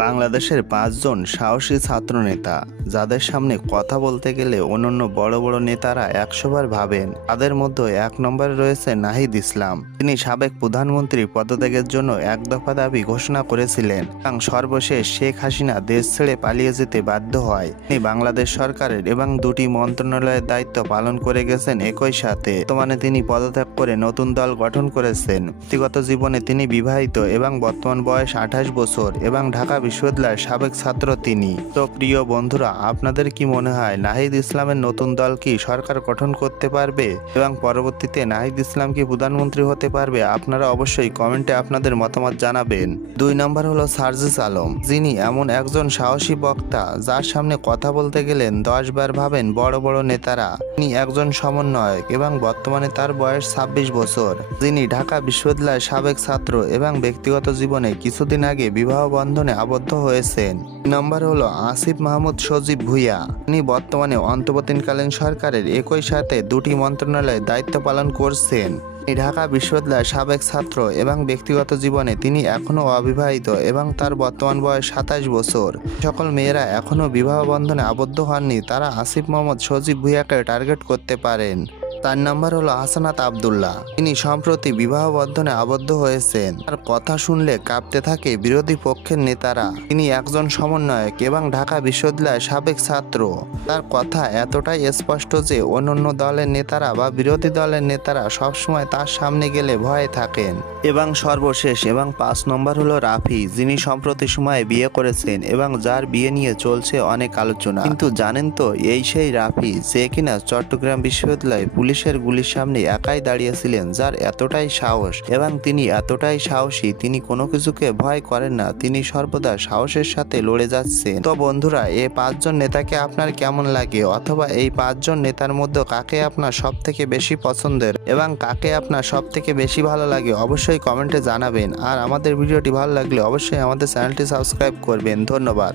বাংলাদেশের পাঁচজন সাহসী ছাত্রনেতা, যাদের সামনে কথা বলতে গেলে অন্যান্য বড় বড় নেতারা একশোবার ভাবেন, তাদের মধ্যে এক নম্বরে রয়েছে নাহিদ ইসলাম। তিনি সাবেক প্রধানমন্ত্রী পদত্যাগের জন্য এক দফা দাবি ঘোষণা করেছিলেন, এবং সর্বশেষ শেখ হাসিনা দেশ ছেড়ে পালিয়ে যেতে বাধ্য হয়। তিনি বাংলাদেশ সরকারের এবং দুটি মন্ত্রণালয়ের দায়িত্ব পালন করে গেছেন একই সাথে। বর্তমানে তিনি পদত্যাগ করে নতুন দল গঠন করেছেন। ব্যক্তিগত জীবনে তিনি বিবাহিত এবং বর্তমান বয়স আঠাশ বছর এবং ঢাকা বিশ্ববিদ্যালয়ের সাবেক ছাত্র তিনি। তো প্রিয় বন্ধুরা, আপনাদের কি মনে হয় নাহিদ ইসলামের নতুন দল কি সরকার গঠন করতে পারবে? এবং পরবর্তীতে নাহিদ ইসলাম কি প্রধানমন্ত্রী হতে পারবে? আপনারা অবশ্যই কমেন্টে আপনাদের মতামত জানাবেন। দুই নম্বর হলো সার্জিস আলম। যিনি এমন একজন সাহসী বক্তা, যার সামনে কথা বলতে গেলেন দশ বার ভাবেন বড় বড় নেতারা। তিনি একজন সমন্বয়ক এবং বর্তমানে তার বয়স ছাব্বিশ বছর। যিনি ঢাকা বিশ্ববিদ্যালয়ের সাবেক ছাত্র এবং ব্যক্তিগত জীবনে কিছুদিন আগে বিবাহ বন্ধনে আবদ্ধ হয়েছেন। দুই নম্বর হলো আসিফ মাহমুদ সজীব ভুইয়া। তিনি বর্তমানে অন্তর্বর্তীকালীন সরকারের একই সাথে দুটি মন্ত্রণালয়ে দায়িত্ব পালন করছেন। ঢাকা বিশ্ববিদ্যালয়ের সাবেক ছাত্র এবং ব্যক্তিগত জীবনে তিনি এখনও অবিবাহিত এবং তার বর্তমান বয়স সাতাশ বছর। সকল মেয়েরা এখনও বিবাহ বন্ধনে আবদ্ধ হননি, তারা আসিফ মোহাম্মদ সজীব ভুইয়াকে টার্গেট করতে পারেন। তার নাম্বার হলো হাসানাত আবদুল্লাহ। তিনি সম্প্রতি বিবাহ বন্ধনে আবদ্ধ হয়েছেন। তার কথা শুনলে কাঁপতে থাকে বিরোধী পক্ষের নেতারা। তিনি একজন সমন্বয়ক এবং ঢাকা বিশ্ববিদ্যালয়ের সাবেক ছাত্র। তার কথা এতটাই স্পষ্ট যে অন্যান্য দলের নেতারা বা বিরোধী দলের নেতারা সবসময় তার সামনে গেলে ভয়ে থাকেন। এবং সর্বশেষ এবং পাঁচ নম্বর হলো রাফি। যিনি সম্প্রতি সময়ে বিয়ে করেছেন এবং যার বিয়ে নিয়ে চলছে অনেক আলোচনা। কিন্তু জানেন তো, এই সেই রাফি যে কিনা চট্টগ্রাম বিশ্ববিদ্যালয়ে পুলিশের গুলির সামনে একাই দাঁড়িয়েছিলেন, যার এতটাই সাহস এবং তিনি এতটাই সাহসী, তিনি কোনো কিছুকে ভয় করেন না, তিনি সর্বদা সাহসের সাথে লড়ে যাচ্ছেন। তো বন্ধুরা, এই পাঁচজন নেতাকে আপনার কেমন লাগে? অথবা এই পাঁচজন নেতার মধ্যে কাকে আপনার সব থেকে বেশি পছন্দের এবং কাকে আপনার সব থেকে বেশি ভালো লাগে অবশ্যই কমেন্টে জানাবেন। আর আমাদের ভিডিওটি ভালো লাগলে অবশ্যই আমাদের চ্যানেলটি সাবস্ক্রাইব করবেন। ধন্যবাদ।